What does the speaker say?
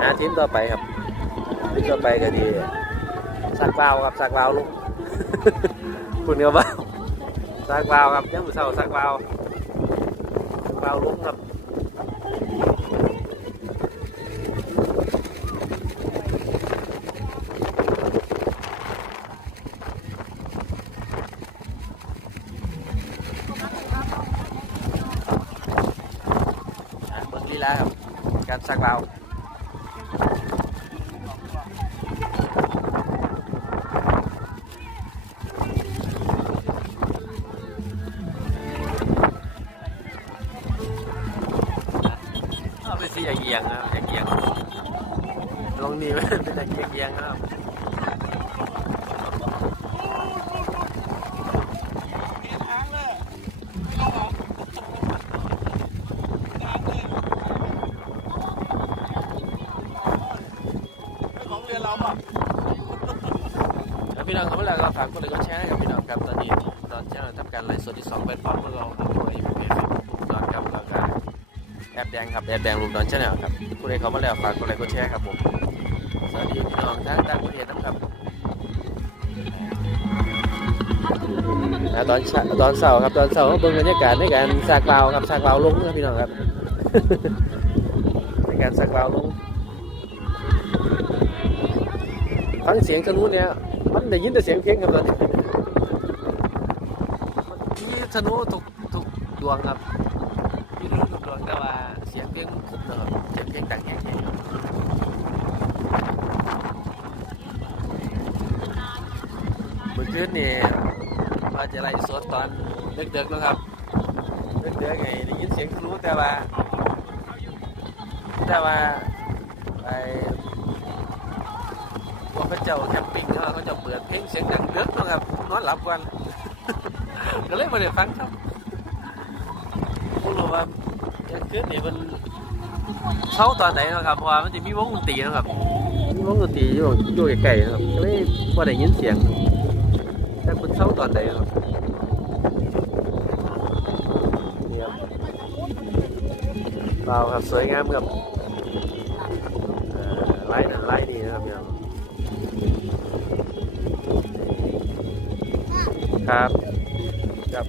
หาทีมต่อไปครับทีมต่อไปก็ดีสักวาวครับสักวาวลุงคุณเนียวบ้าสักวาวครับยังมือเศร้าสักวาวสักวาวลุงครับอะเบิ่งลีลาครับการสักวาวเอา ไปสิอย่าเอียงนะอย่าเอียงลงนี่เป็นเอียงเอียงครับพี่น้องครับเวลาเราฝากกดไลค์กดแชร์ให้กับพี่น้องครับตอนนี้ตอนที่เราทำการไลฟ์สดที่สองเป็นฟอร์มของเราครับตัวอีพีน แอบแดงครับแอบแดงรูปนอนชาแนลครับผู้ใดเขามาแล้วฝากกดไลค์กดแชร์ครับผมสวัสดีพี่น้องทั้งต่างประเทศนะครับตอนเช้าตอนเสาร์ครับตอนเสาร์เบิ่งบรรยากาศในการสากลาวครับสากลาวลงนะพี่น้องครับในการสากลาวลงฟังเสียงทะนุเนี่ยมันได้ยินแต่เสียงเพลงครับตอนนี้มีธนูทุกทุกดวงครับ แต่ว่าเสียงเพลงคุบนะครับเสียงเพลงดังแห้งๆครับเมื่อคืนนี่ว่าจะไล่สดตอนเดึกๆนะครับเดึกๆไงได้ยินเสียงทะนุแต่ว่า แต่ว่าไอ้พวกเขาเจ้าแคมปิ้งเขาเขาจะเปิดเพลงเสียงดังเดือดนะครับนอนหลับกันก็เลยมาได้ฟังครับผม รู้ว่าอย่างคืนนี่มันเช้าตอนไหนนะครับเพราะว่ามันจะมีวงดนตรีนะครับมีวงดนตรีอยู่อยู่ใกลๆนะครับก็เลยพอได้ยินเสียงแต่คุณเช้าตอนไหนครับนี่ครับเปล่าครับสวยงามครับไล่นั่นไล่นี่นะครับเนี่ยครับครับ